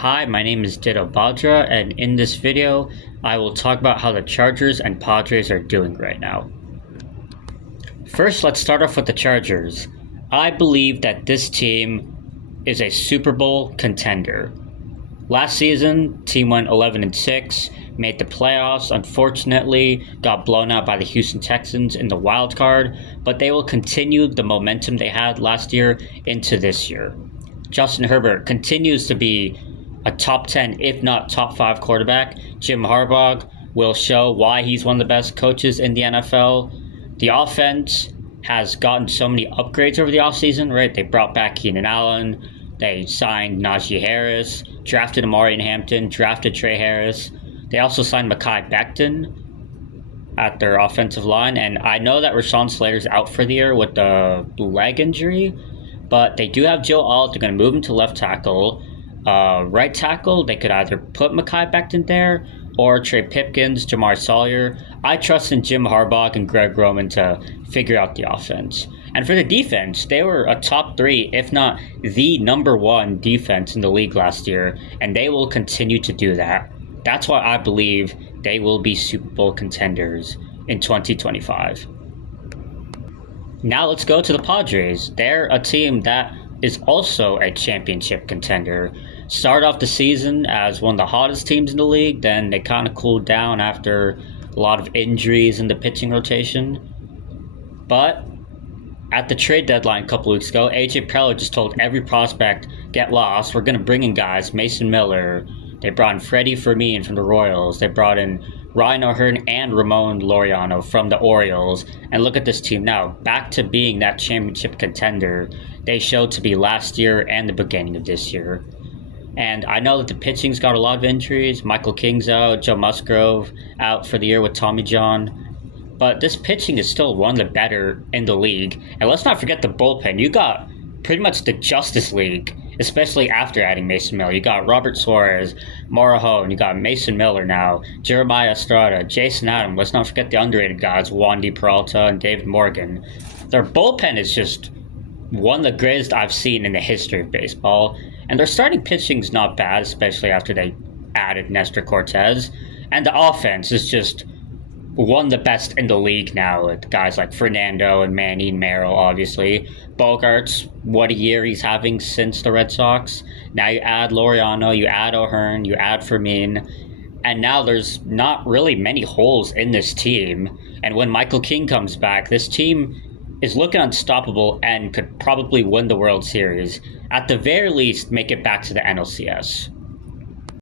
Hi, my name is Ditto Bhadra, and in this video, I will talk about how the Chargers and Padres are doing right now. First, let's start off with the Chargers. I believe that this team is a Super Bowl contender. Last season, team went 11-6, made the playoffs, unfortunately got blown out by the Houston Texans in the wild card, but they will continue the momentum they had last year into this year. Justin Herbert continues to be a top 10, if not top 5 quarterback. Jim Harbaugh will show why he's one of the best coaches in the NFL. The offense has gotten so many upgrades over the offseason, right? They brought back Keenan Allen. They signed Najee Harris, drafted Amari Hampton, drafted Trey Harris. They also signed Mekhi Becton at their offensive line. And I know that Rashawn Slater's out for the year with the leg injury, but they do have Joe Alt. They're going to move him to left tackle. Right tackle, they could either put Mekhi Becton there or Trey Pipkins, Jamar Sawyer. I trust in Jim Harbaugh and Greg Roman to figure out the offense. And for the defense, they were a top 3, if not the number 1 defense in the league last year, and they will continue to do that. That's why I believe they will be Super Bowl contenders in 2025. Now let's go to the Padres. They're a team that is also a championship contender. Started off the season as one of the hottest teams in the league, then they kind of cooled down after a lot of injuries in the pitching rotation. But at the trade deadline a couple weeks ago, AJ Preller just told every prospect, get lost, we're going to bring in guys, Mason Miller. They brought in Freddie Fermin from the Royals. They brought in Ryan O'Hearn and Ramon Laureano from the Orioles. And look at this team now, back to being that championship contender they showed to be last year and the beginning of this year. And I know that the pitching's got a lot of injuries. Michael King's out, Joe Musgrove out for the year with Tommy John. But this pitching is still one of the better in the league. And let's not forget the bullpen. You got pretty much the Justice League, especially after adding Mason Miller. You got Robert Suarez, Morejon, you got Mason Miller now, Jeremiah Estrada, Jason Adam. Let's not forget the underrated guys, Wandy Peralta and David Morgan. Their bullpen is just one of the greatest I've seen in the history of baseball. And their starting pitching's not bad, especially after they added Nestor Cortez. And the offense is just one of the best in the league now, with guys like Fernando and Manny and Merrill, obviously. Bogarts, what a year he's having since the Red Sox. Now you add Laureano, you add O'Hearn, you add Fermin, and now there's not really many holes in this team. And when Michael King comes back, this team is looking unstoppable and could probably win the World Series. At the very least, make it back to the NLCS.